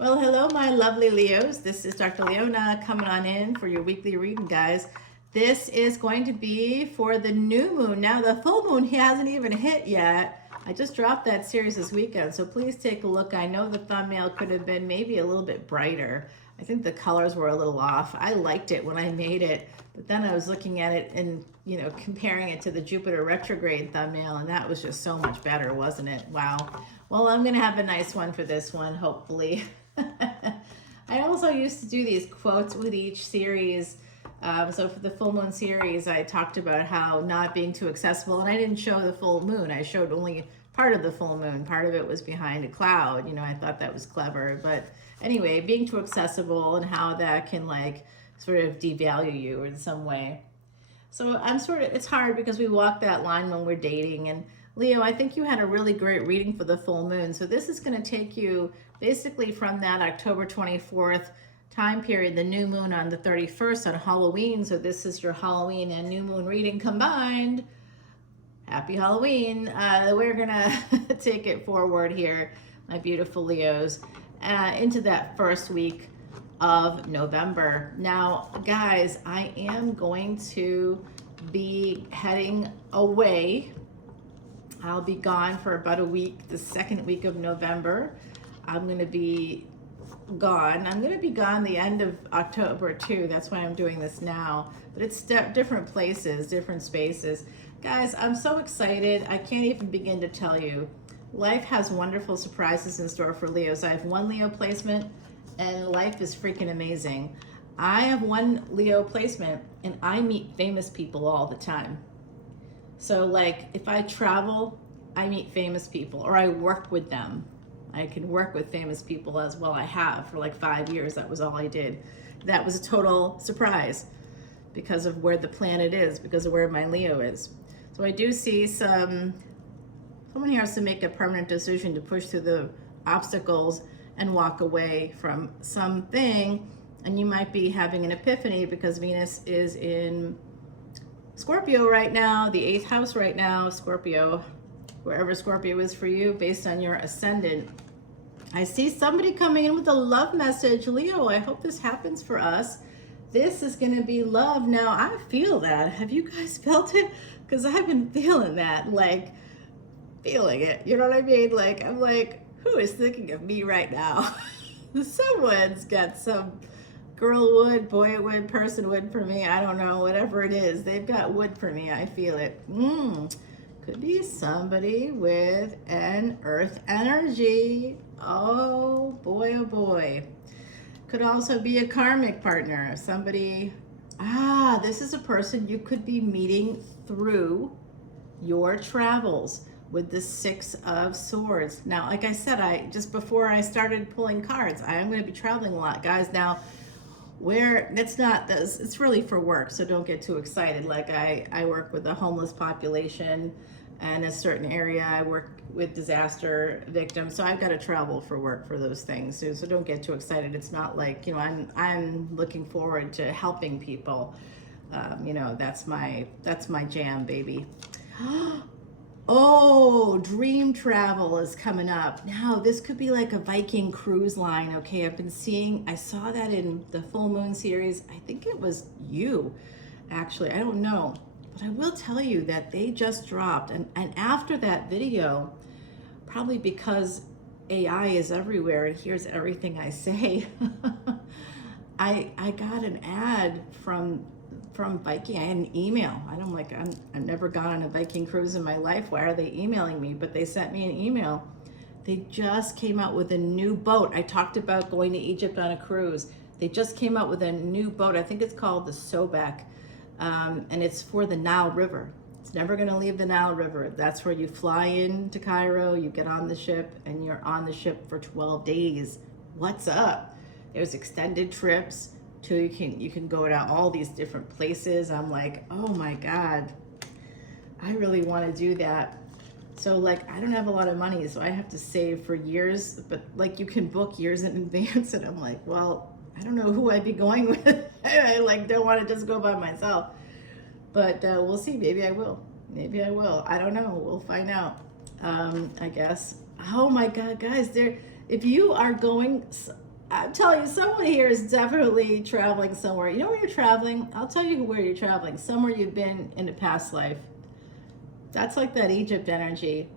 Well, hello, my lovely Leos. This is Dr. Leona coming on in for your weekly reading, guys. This is going to be for the new moon. Now, the full moon hasn't even hit yet. I just dropped that series this weekend, so please take a look. I know the thumbnail could have been maybe a little bit brighter. I think the colors were a little off. I liked it when I made it, but then I was looking at it and, comparing it to the Jupiter retrograde thumbnail, and that was just so much better, wasn't it? Wow. Well, I'm going to have a nice one for this one, hopefully. I also used to do these quotes with each series. So for the full moon series, I talked about how not being too accessible, and I didn't show the full moon. I showed only part of the full moon. Part of it was behind a cloud. I thought that was clever. But anyway, being too accessible and how that can sort of devalue you in some way. So it's hard because we walk that line when we're dating. And Leo, I think you had a really great reading for the full moon. So this is going to take you basically from that October 24th time period, the new moon on the 31st on Halloween. So this is your Halloween and new moon reading combined. Happy Halloween. We're going to take it forward here, my beautiful Leos, into that first week of November. Now, guys, I am going to be heading away. I'll be gone for about a week, the second week of November. I'm going to be gone. I'm going to be gone the end of October too. That's why I'm doing this now. But it's different places, different spaces. Guys, I'm so excited. I can't even begin to tell you. Life has wonderful surprises in store for Leos. I have one Leo placement, and life is freaking amazing. I have one Leo placement, and I meet famous people all the time. So if I travel, I meet famous people, or I work with them. I can work with famous people as well. I have for 5 years. That was all I did. That was a total surprise because of where the planet is, because of where my Leo is. So I do see someone here has to make a permanent decision to push through the obstacles and walk away from something. And you might be having an epiphany because Venus is in Scorpio right now, the 8th house right now, Scorpio, wherever Scorpio is for you, based on your ascendant. I see somebody coming in with a love message. Leo, I hope this happens for us. This is going to be love. Now, I feel that. Have you guys felt it? Because I've been feeling that, feeling it. You know what I mean? I'm who is thinking of me right now? Someone's got some girl wood, boy wood, person wood for me. I don't know, whatever it is. They've got wood for me. I feel it. Could be somebody with an earth energy. Oh boy, oh boy. Could also be a karmic partner. Somebody, this is a person you could be meeting through your travels with the 6 of Swords. Now, like I said, just before I started pulling cards, I am going to be traveling a lot, guys. Now, it's really for work, so don't get too excited. I work with the homeless population in a certain area. I work with disaster victims, so I've got to travel for work for those things. So don't get too excited. It's not I'm looking forward to helping people. That's my jam, baby. Oh, dream travel is coming up. Now, this could be like a Viking cruise line. Okay, I saw that in the full moon series. I think it was you, actually. I don't know. But I will tell you that they just dropped. And after that video, probably because AI is everywhere and hears everything I say, I got an ad from Viking. I had an email. I've never gone on a Viking cruise in my life. Why are they emailing me? But they sent me an email. They just came out with a new boat. I talked about going to Egypt on a cruise. They just came out with a new boat. I think it's called the Sobek. And it's for the Nile River. It's never going to leave the Nile River. That's where you fly into Cairo, you get on the ship, and you're on the ship for 12 days. What's up? There's extended trips. You can go to all these different places. I'm like, oh my God, I really want to do that. So I don't have a lot of money, so I have to save for years, but you can book years in advance. And I'm like, well, I don't know who I'd be going with. I don't want to just go by myself, but we'll see. Maybe I will. I don't know. We'll find out. I guess. Oh my God, guys, if you are going I'm telling you, someone here is definitely traveling somewhere. You know where you're traveling? I'll tell you where you're traveling. Somewhere you've been in a past life. That's like that Egypt energy.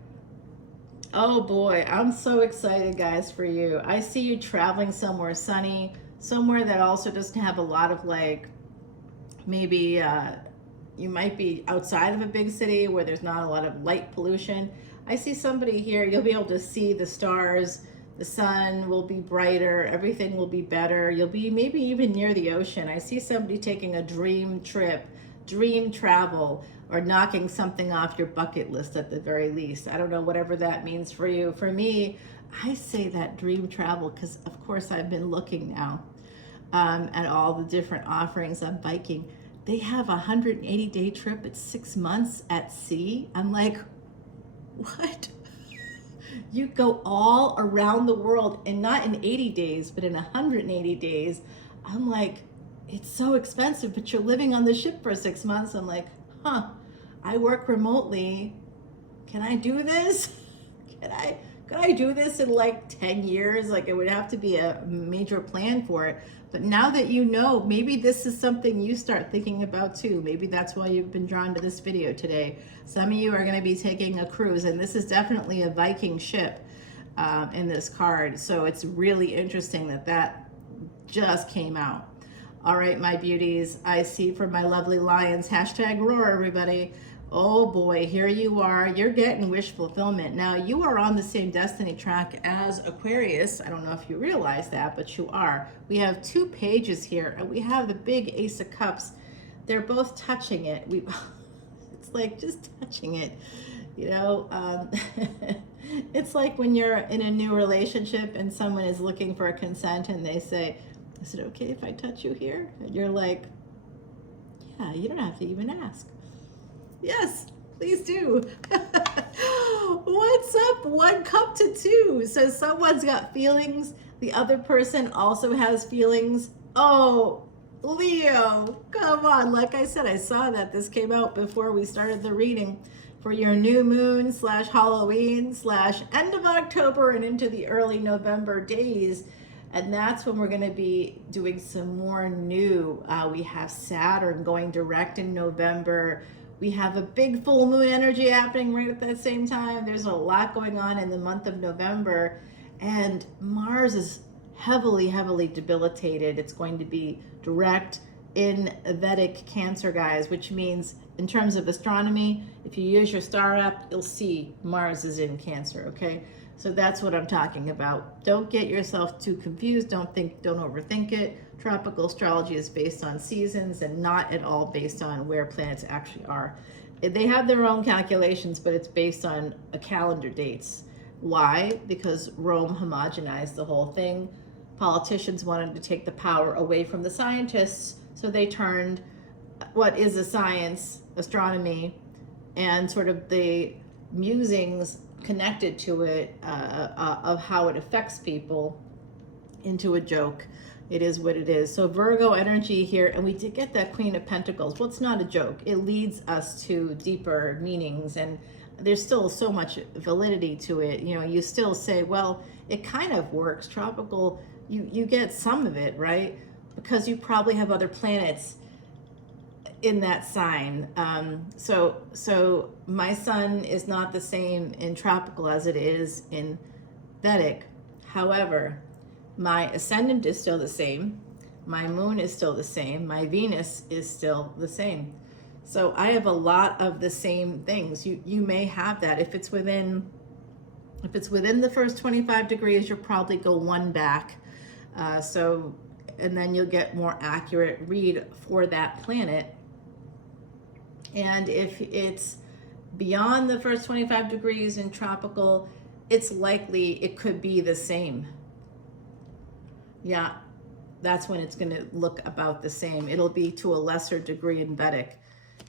Oh boy, I'm so excited, guys, for you. I see you traveling somewhere sunny, somewhere that also doesn't have a lot of like, maybe you might be outside of a big city where there's not a lot of light pollution. I see somebody here, you'll be able to see the stars, the sun will be brighter, everything will be better. You'll be maybe even near the ocean. I see somebody taking a dream trip, dream travel, or knocking something off your bucket list at the very least. I don't know, whatever that means for you. For me, I say that dream travel because, of course, I've been looking now at all the different offerings on biking. They have a 180-day trip at 6 months at sea. I'm like, what? You go all around the world, and not in 80 days, but in 180 days. I'm like, it's so expensive, but you're living on the ship for 6 months. I'm like, huh, I work remotely. Can I do this? Could I do this in like 10 years? Like, it would have to be a major plan for it. But now that you know, maybe this is something you start thinking about too. Maybe that's why you've been drawn to this video today. Some of you are going to be taking a cruise, and this is definitely a Viking ship in this card. So it's really interesting that that just came out. All right, my beauties, I see for my lovely lions, hashtag roar, everybody. Oh boy, here you are. You're getting wish fulfillment. Now, you are on the same destiny track as Aquarius. I don't know if you realize that, but you are. We have 2 pages here, and we have the big Ace of Cups. They're both touching it. It's like just touching it, you know. It's like when you're in a new relationship and someone is looking for a consent and they say, is it okay if I touch you here? And you're like, yeah, you don't have to even ask. Yes, please do. What's up? 1 cup to 2. So someone's got feelings. The other person also has feelings. Oh, Leo, come on. Like I said, I saw that this came out before we started the reading for your new moon / Halloween / end of October and into the early November days. And that's when we're going to be doing some more new. We have Saturn going direct in November. We have a big full moon energy happening right at that same time. There's a lot going on in the month of November. And Mars is heavily, heavily debilitated. It's going to be direct in Vedic Cancer, guys, which means in terms of astronomy, if you use your star app, you'll see Mars is in Cancer, okay? So that's what I'm talking about. Don't get yourself too confused. Don't overthink it. Tropical astrology is based on seasons and not at all based on where planets actually are. They have their own calculations, but it's based on a calendar dates. Why? Because Rome homogenized the whole thing. Politicians wanted to take the power away from the scientists, so they turned what is a science, astronomy, and sort of the musings connected to it of how it affects people into a joke. It is what it is. So Virgo energy here, and we did get that Queen of Pentacles. Well, it's not a joke. It leads us to deeper meanings, and there's still so much validity to it. You know, you still say, well, it kind of works. Tropical, you get some of it, right? Because you probably have other planets in that sign. So my sun is not the same in tropical as it is in Vedic. However, my ascendant is still the same. My moon is still the same. My Venus is still the same. So I have a lot of the same things. You may have that. If it's within the first 25 degrees, you'll probably go 1 back. And then you'll get more accurate read for that planet. And if it's beyond the first 25 degrees in tropical, it's likely it could be the same. Yeah, that's when it's going to look about the same. It'll be to a lesser degree in Vedic.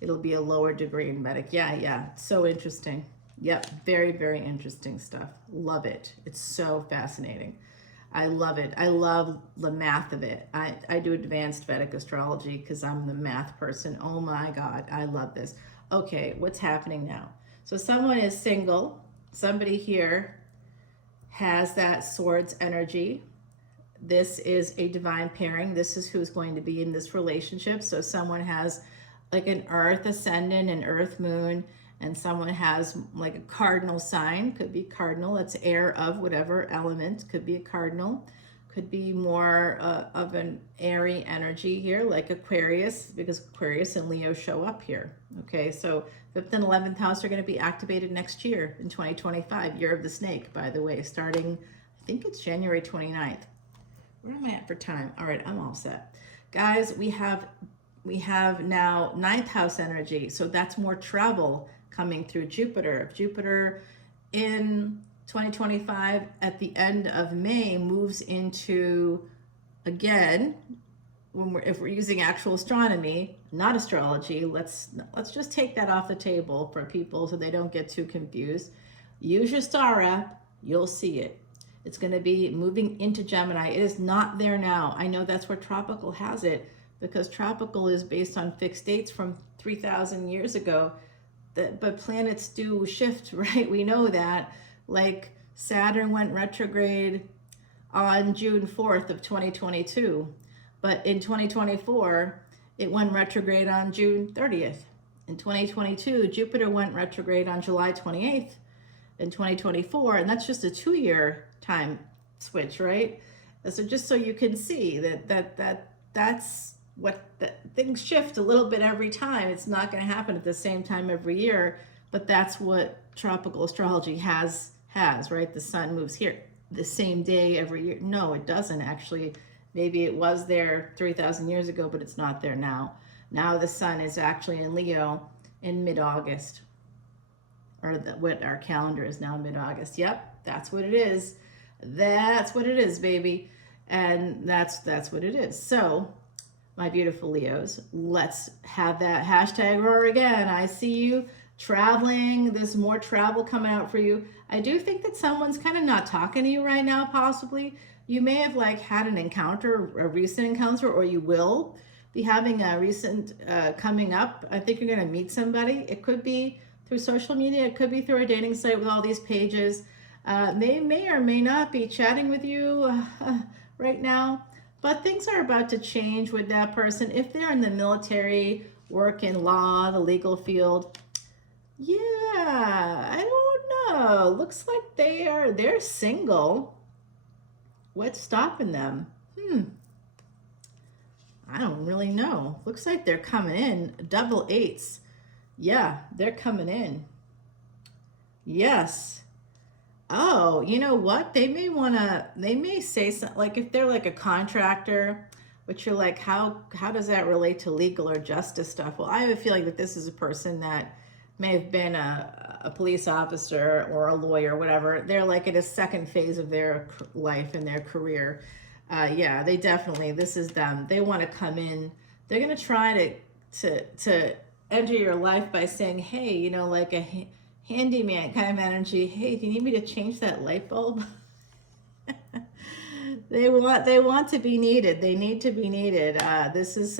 It'll be a lower degree in Vedic. Yeah. So interesting. Yep, very, very interesting stuff. Love it. It's so fascinating. I love it. I love the math of it. I do advanced Vedic astrology because I'm the math person. Oh my God, I love this. Okay, what's happening now? So someone is single. Somebody here has that Swords energy. this is a divine pairing. This is who's going to be in this relationship. So someone has like an earth ascendant, an earth moon, and someone has like a cardinal sign. Could be cardinal, it's air of whatever element, could be a cardinal. Could be more of an airy energy here, like Aquarius, because Aquarius and Leo show up here. Okay, so 5th and 11th house are going to be activated next year in 2025, year of the snake, by the way, starting, I think it's January 29th. Where am I at for time? All right, I'm all set. Guys, we have now 9th house energy, so that's more travel coming through Jupiter. Jupiter in 2025 at the end of May moves into, again, if we're using actual astronomy, not astrology, let's just take that off the table for people so they don't get too confused. Use your star app, you'll see it. It's going to be moving into Gemini. It is not there now. I know that's where tropical has it, because tropical is based on fixed dates from 3,000 years ago. But planets do shift, right? We know that. Like Saturn went retrograde on June 4th of 2022, but in 2024 it went retrograde on June 30th. In 2022 Jupiter went retrograde on July 28th in 2024, and that's just a 2-year time switch, right? So just so you can see that's what things shift a little bit every time. It's not going to happen at the same time every year, but that's what tropical astrology has, right? The sun moves here the same day every year. No, it doesn't actually. Maybe it was there 3,000 years ago, but it's not there now. Now the sun is actually in Leo in mid-August, or what our calendar is now, mid-August. Yep, that's what it is. That's what it is, baby. And that's what it is. So my beautiful Leos, let's have that hashtag roar again. I see you traveling. There's more travel coming out for you. I do think that someone's kind of not talking to you right now, possibly. You may have like had an encounter, a recent encounter, or you will be having a recent coming up. I think you're going to meet somebody. It could be through social media. It could be through a dating site with all these pages. They may or may not be chatting with you right now. But things are about to change with that person. If they're in the military, work in law, the legal field, yeah, I don't know. Looks like they're single. What's stopping them? I don't really know. Looks like they're coming in. Double eights. Yeah, they're coming in. Yes. Oh, you know what? They may say something, like if they're like a contractor, but you're like, how does that relate to legal or justice stuff? Well, I have a feeling that this is a person that may have been a police officer or a lawyer, whatever. They're like at a second phase of their life and their career. Yeah, they definitely, this is them. They want to come in. They're going to try to enter your life by saying, hey, you know, like a handyman kind of energy. Hey, do you need me to change that light bulb? They want to be needed. They need to be needed. This is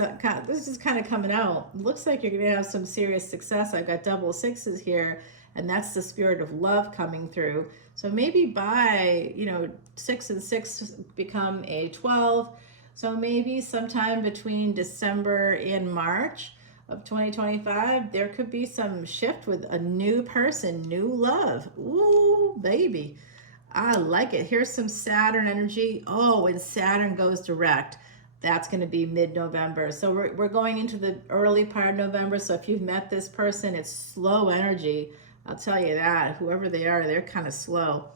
kind of coming out. Looks like you're gonna have some serious success. I've got double sixes here, and that's the spirit of love coming through. So maybe by 6 and 6 become a 12. So maybe sometime between December and March of 2025, there could be some shift with a new person, new love. Ooh, baby. I like it. Here's some Saturn energy. Oh, and Saturn goes direct. That's going to be mid-November. So we're going into the early part of November. So if you've met this person, it's slow energy. I'll tell you that. Whoever they are, they're kind of slow.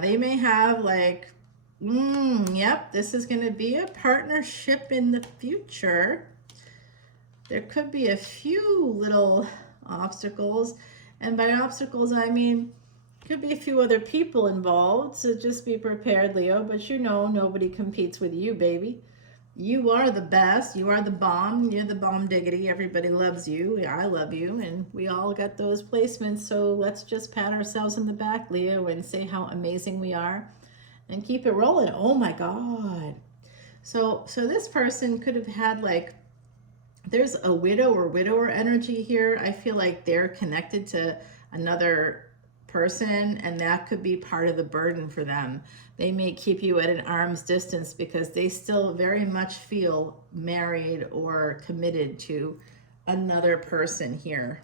They may have like, yep, this is going to be a partnership in the future. There could be a few little obstacles. And by obstacles, I mean, could be a few other people involved, so just be prepared, Leo. But you know, nobody competes with you, baby. You are the best. You are the bomb. You're the bomb diggity. Everybody loves you. I love you. And we all got those placements. So let's just pat ourselves in the back, Leo, and say how amazing we are and keep it rolling. Oh my God. So this person could have had like, there's a widow or widower energy here. I feel like they're connected to another person, and that could be part of the burden for them. They may keep you at an arm's distance because they still very much feel married or committed to another person here.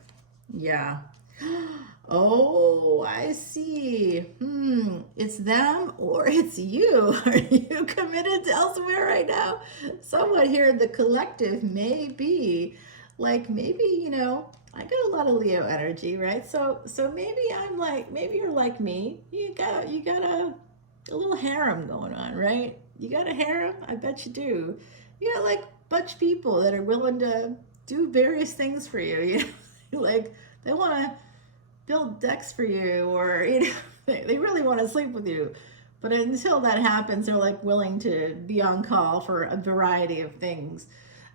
Yeah. Oh, I see. It's them or it's you. Are you committed to elsewhere right now? Someone here in the collective may be like, maybe, you know, I got a lot of Leo energy, right? So maybe I'm like, maybe you're like me. You got a little harem going on, right? You got a harem? I bet you do. You got like a bunch of people that are willing to do various things for you. You know, like they want to build decks for you, or you know, they really want to sleep with you. But until that happens, they're like willing to be on call for a variety of things.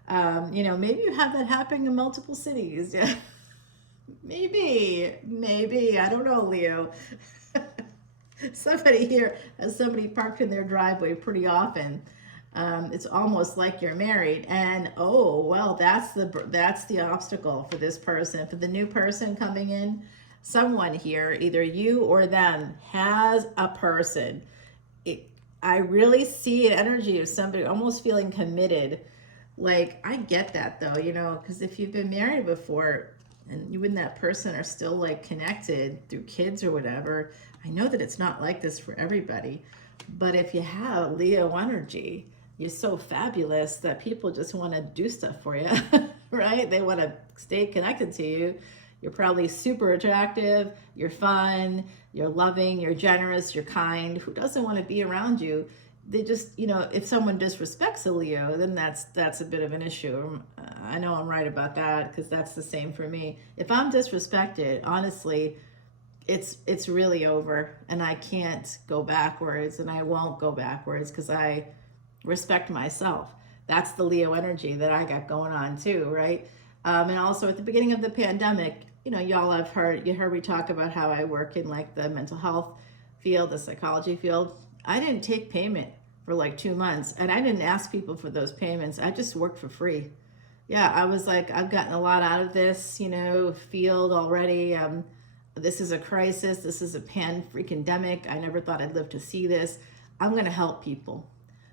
You know, maybe you have that happening in multiple cities. Yeah, maybe I don't know, Leo. Somebody here has somebody parked in their driveway pretty often. It's almost like you're married, and oh well, that's the obstacle for this person, for the new person coming in. Someone here, either you or them, has a person. I really see an energy of somebody almost feeling committed. Like, I get that though, you know, because if you've been married before and you and that person are still like connected through kids or whatever, I know that it's not like this for everybody. But if you have Leo energy, you're so fabulous that people just want to do stuff for you, right? They want to stay connected to you. You're probably super attractive, you're fun, you're loving, you're generous, you're kind. Who doesn't want to be around you? They just, you know, if someone disrespects a Leo, then that's a bit of an issue. I know I'm right about that because that's the same for me. If I'm disrespected, honestly, it's really over, and I can't go backwards, and I won't go backwards because I respect myself. That's the Leo energy that I got going on too, right? And also at the beginning of the pandemic, you know, y'all have heard me talk about how I work in like the mental health field, the psychology field. I didn't take payment for like 2 months, and I didn't ask people for those payments. I just worked for free. Yeah, I was like, I've gotten a lot out of this, you know, field already. This is a crisis. This is a pan-freaking-demic. I never thought I'd live to see this. I'm going to help people.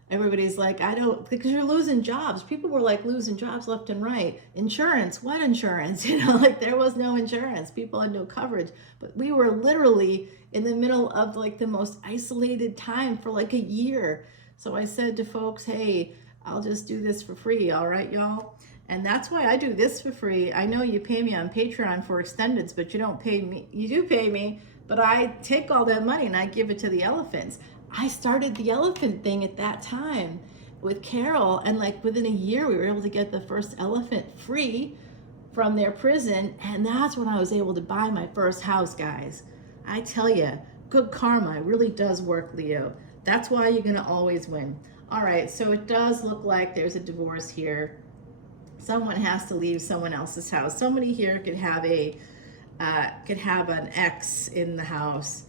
Everybody's like, I don't, because you're losing jobs. People were like losing jobs left and right. Insurance, what insurance? You know, like there was no insurance. People had no coverage. But we were literally in the middle of like the most isolated time for like a year. So I said to folks, hey, I'll just do this for free. All right, y'all? And that's why I do this for free. I know you pay me on Patreon for extendeds, but you don't pay me. You do pay me, but I take all that money and I give it to the elephants. I started the elephant thing at that time with Carol, and like within a year we were able to get the first elephant free from their prison, and that's when I was able to buy my first house, guys. I tell you, good karma really does work, Leo. That's why you're gonna always win. All right, so it does look like there's a divorce here. Someone has to leave someone else's house. Somebody here could have an ex in the house.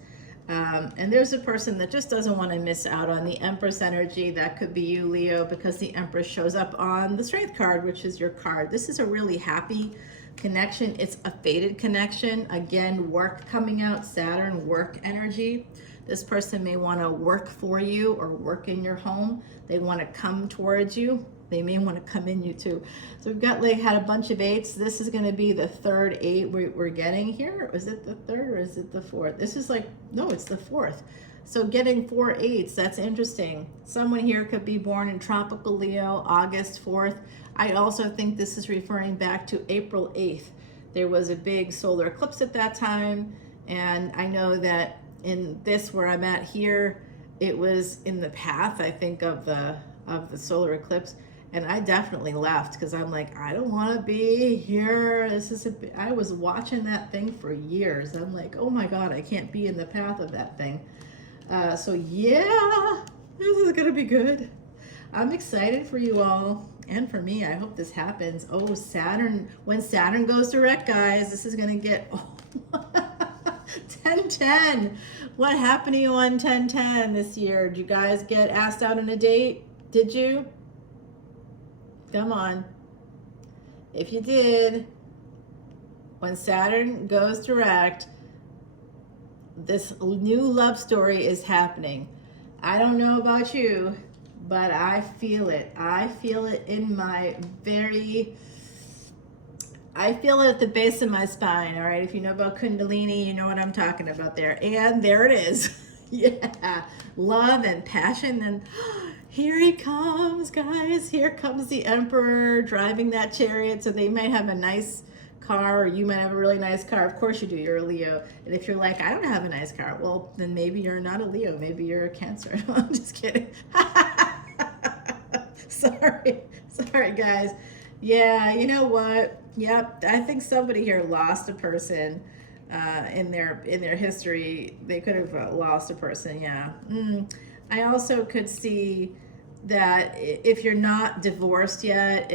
And there's a person that just doesn't want to miss out on the Empress energy. That could be you, Leo, because the Empress shows up on the Strength card, which is your card. This is a really happy connection. It's a fated connection. Again, work coming out, Saturn, work energy. This person may want to work for you or work in your home. They want to come towards you. They may want to come in you too. So we've got like had a bunch of eights. This is going to be the third eight we're getting here. Is it the third or is it the fourth? This is like, no, it's the fourth. So getting 4 8s, that's interesting. Someone here could be born in tropical Leo, August 4th. I also think this is referring back to April 8th. There was a big solar eclipse at that time. And I know that in this where I'm at here, it was in the path, I think, of the solar eclipse. And I definitely left because I'm like, I don't want to be here. I was watching that thing for years. I'm like, oh my God, I can't be in the path of that thing. So yeah, this is going to be good. I'm excited for you all and for me. I hope this happens. Oh, Saturn, when Saturn goes direct, guys, this is going to get 10-10. What happened to you on 10-10 this year? Did you guys get asked out on a date? Did you? Come on. If you did, when Saturn goes direct, this new love story is happening. I don't know about you, but I feel it. I feel it in my I feel it at the base of my spine, all right? If you know about Kundalini, you know what I'm talking about there. And there it is. Yeah, love and passion. And here he comes, guys. Here comes the Emperor driving that chariot. So they might have a nice car, or you might have a really nice car. Of course you do, you're a Leo. And if you're like, I don't have a nice car, well, then maybe you're not a Leo. Maybe you're a Cancer. No, I'm just kidding. Sorry, guys. Yeah, you know what? Yep, I think somebody here lost a person in their history. They could have lost a person. Yeah. I also could see that if you're not divorced yet,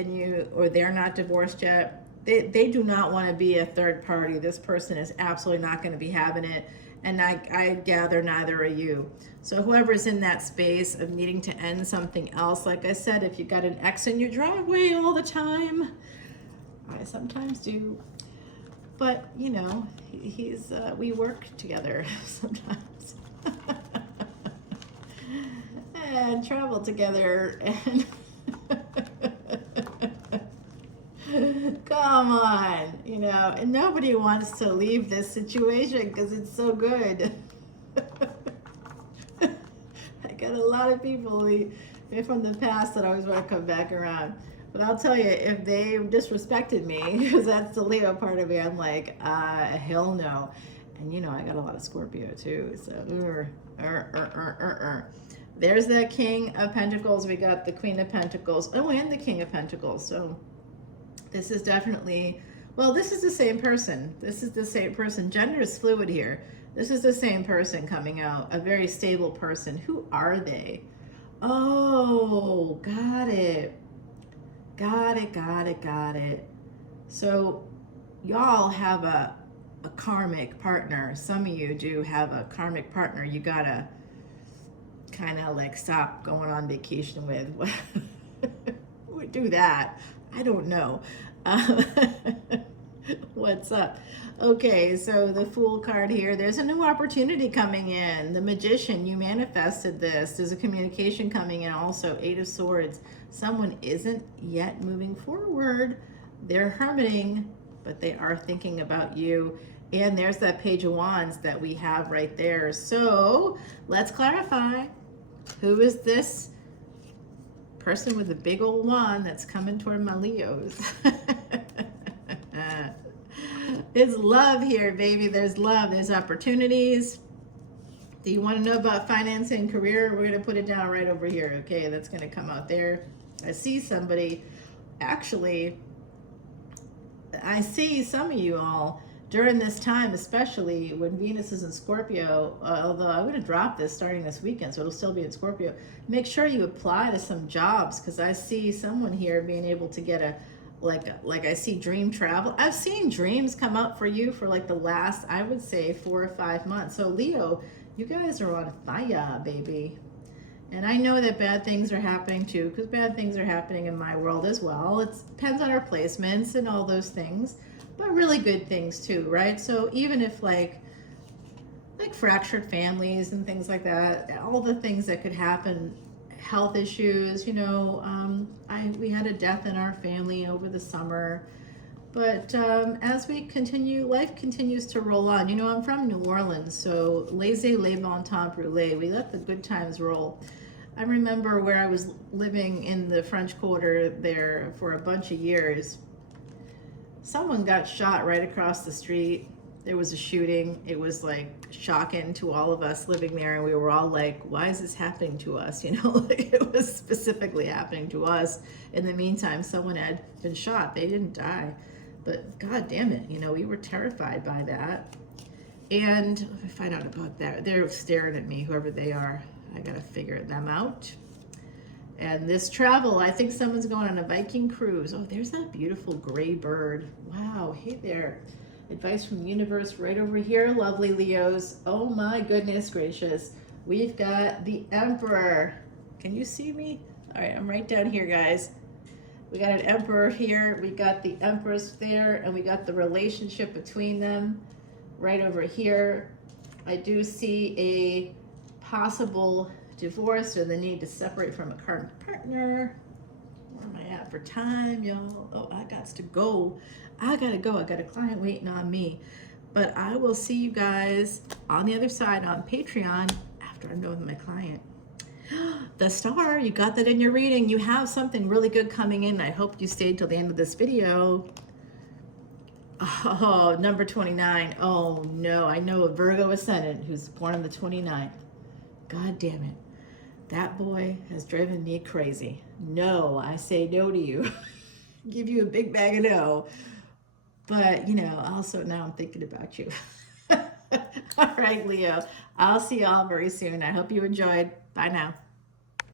or they're not divorced yet, they do not want to be a third party. This person is absolutely not going to be having it, and I gather neither are you. So whoever's in that space of needing to end something else, like I said, if you got an ex in your driveway all the time, I sometimes do, but you know, we work together sometimes and travel together, and come on, you know, and nobody wants to leave this situation because it's so good. I got a lot of people from the past that always want to come back around. But I'll tell you, if they disrespected me, because that's the Leo part of me, I'm like, hell no. And you know, I got a lot of Scorpio too, so There's the King of Pentacles. We got the Queen of Pentacles. Oh, and the King of Pentacles. So this is definitely, well, this is the same person. This is the same person. Gender is fluid here. This is the same person coming out, a very stable person. Who are they? Oh, got it. Got it. So y'all have a karmic partner. Some of you do have a karmic partner you gotta kind of like stop going on vacation with. We do that. I don't know. What's up? Okay, so the Fool card here. There's a new opportunity coming in. The Magician, you manifested this. There's a communication coming in also. 8 of Swords. Someone isn't yet moving forward. They're hermiting, but they are thinking about you. And there's that Page of Wands that we have right there. So let's clarify. Who is this person with a big old wand that's coming toward my Leos? It's love here, baby. There's love. There's opportunities. Do you want to know about finance and career? We're going to put it down right over here. Okay, that's going to come out there. I see somebody. Actually, I see some of you all during this time, especially when Venus is in Scorpio, although I'm going to drop this starting this weekend, so it'll still be in Scorpio. Make sure you apply to some jobs, because I see someone here being able to get like I see dream travel. I've seen dreams come up for you for like the last, I would say, 4 or 5 months. So Leo, you guys are on fire, baby. And I know that bad things are happening too, because bad things are happening in my world as well. It depends on our placements and all those things, but really good things too, right? So even if like fractured families and things like that, all the things that could happen, health issues, you know, we had a death in our family over the summer, but as we continue, life continues to roll on. You know, I'm from New Orleans, so laissez les bon temps brûler. We let the good times roll. I remember where I was living in the French Quarter there for a bunch of years. Someone got shot right across the street. There was a shooting. It was like shocking to all of us living there, and we were all like, why is this happening to us? You know, like it was specifically happening to us. In the meantime, someone had been shot. They didn't die, but god damn it, you know, we were terrified by that. And if I find out about that, they're staring at me, whoever they are. I gotta figure them out. And this travel, I think someone's going on a Viking cruise. Oh, there's that beautiful gray bird. Wow, hey there. Advice from the universe right over here, lovely Leos. Oh my goodness gracious. We've got the Emperor. Can you see me? All right, I'm right down here, guys. We got an Emperor here. We got the Empress there, and we got the relationship between them right over here. I do see a possible divorce or the need to separate from a current partner. Where am I at for time, y'all? Oh, I got to go. I gotta go. I got a client waiting on me. But I will see you guys on the other side on Patreon after I'm done with my client. The star, you got that in your reading. You have something really good coming in. I hope you stayed till the end of this video. Oh, number 29. Oh no, I know a Virgo Ascendant who's born on the 29th. God damn it. That boy has driven me crazy. No, I say no to you. Give you a big bag of no. But, you know, also now I'm thinking about you. All right, Leo. I'll see y'all very soon. I hope you enjoyed. Bye now.